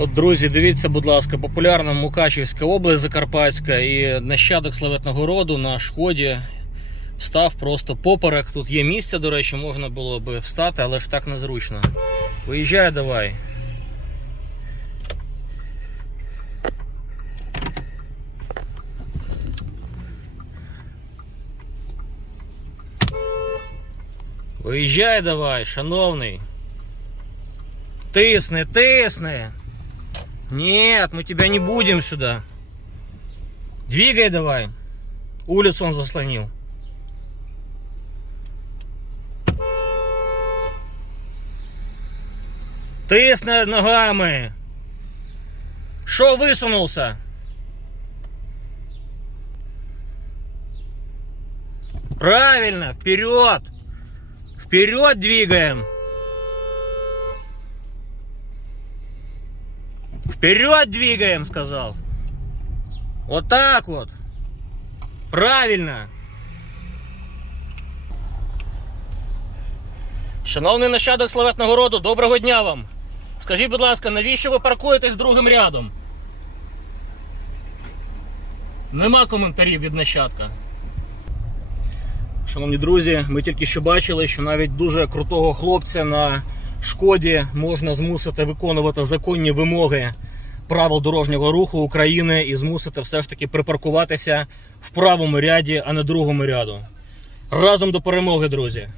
От, друзі, дивіться, будь ласка, популярна Мукачівська область Закарпатська і нащадок славетного роду на шкоді встав просто поперек. Тут є місце, до речі, можна було би встати, але ж так незручно. Виїжджай давай. Виїжджай давай, шановний. Тисни, тисни. Нет, мы тебя не будем сюда. Двигай давай. Улицу он заслонил. Тисни ногами. Що висунулся? Правильно, вперед. Вперед двигаем. Вперед двигаем, сказал. Вот так вот. Правильно. Шановний нащадок славетного роду, доброго дня вам. Скажіть, будь ласка, навіщо ви паркуєтесь другим рядом? Нема коментарів від нащадка. Шановні друзі, ми тільки що бачили, що навіть дуже крутого хлопця на шкоді можна змусити виконувати законні вимоги правил дорожнього руху України і змусити все ж таки припаркуватися в правому ряді, а не другому ряду. Разом до перемоги, друзі!